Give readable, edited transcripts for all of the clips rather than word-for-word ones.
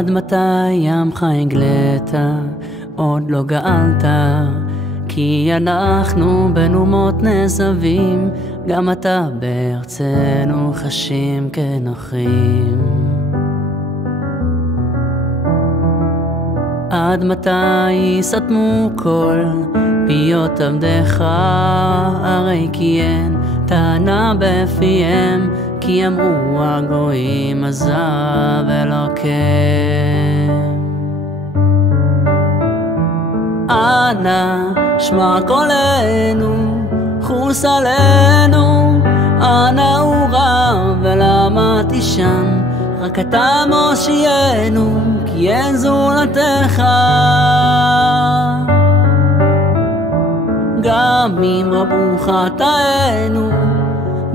עד מתי עמך הגלת, עוד לא גאלת, כי אנחנו בין אומות נעזבים, גם אתה בארצנו חשים כנוחים. עד מתי סתמו כל פיות עבדיך, הרי כי אין טענה בפיהם, כי אמרו הגויים עזב אלוקיהם. אנא שמע קולנו, חוס עלינו, אנא הוא רב ולמה תישן, רק אתה מושיענו, כי אין זולתך. גם אם רבו חטאינו,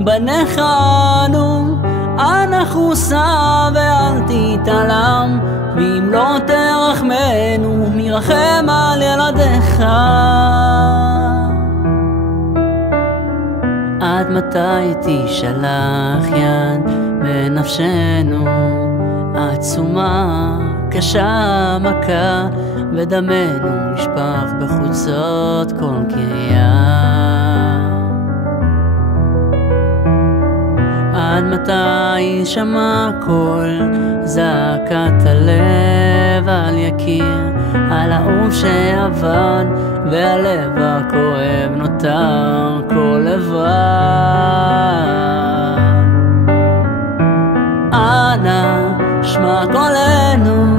בניך אנו, אנא חוסה ואל תתעלם, ואם לא תרחמנו, מי רחם על ילדיך. עד מתי תשלח יד בנפשנו, עצומה קשה מכה, ודמנו נשפך בחוצות כל קריה. עד מתי שמע קול זעקת הלב על יקיר, על האהוב שעבד והלב הכואב נותר כל לבד. אנא שמע קולנו,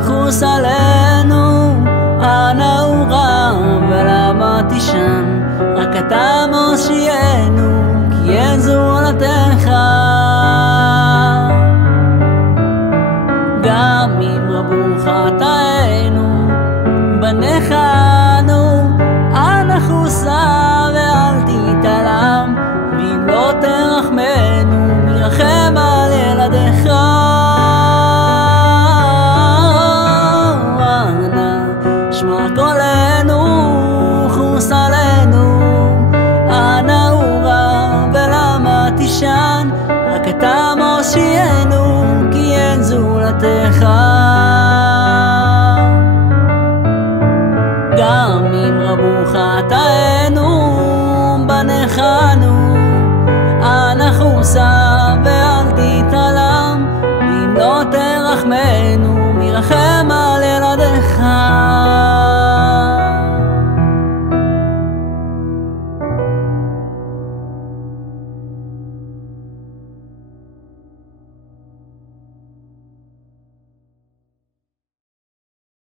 חוס עלינו, אנא הוא רב ולמה תישן, רק אתה מושיענו, כי אין זולתך. גם אם רבו חטאינו, בניך אנו, אנא חוסה ואל תתעלם, ואם לא תרחמנו, מי רחם על ילדיך. אנא שמע קולנו, חוס עלינו, אנא הוא רב ולמה תישן, רק אתה מושיענו, כי אין זולתך. גם אם רבו חטאינו, בניך אנו, אנא חוסה ואל תתעלם, ואם לא תרחמנו, מי רחם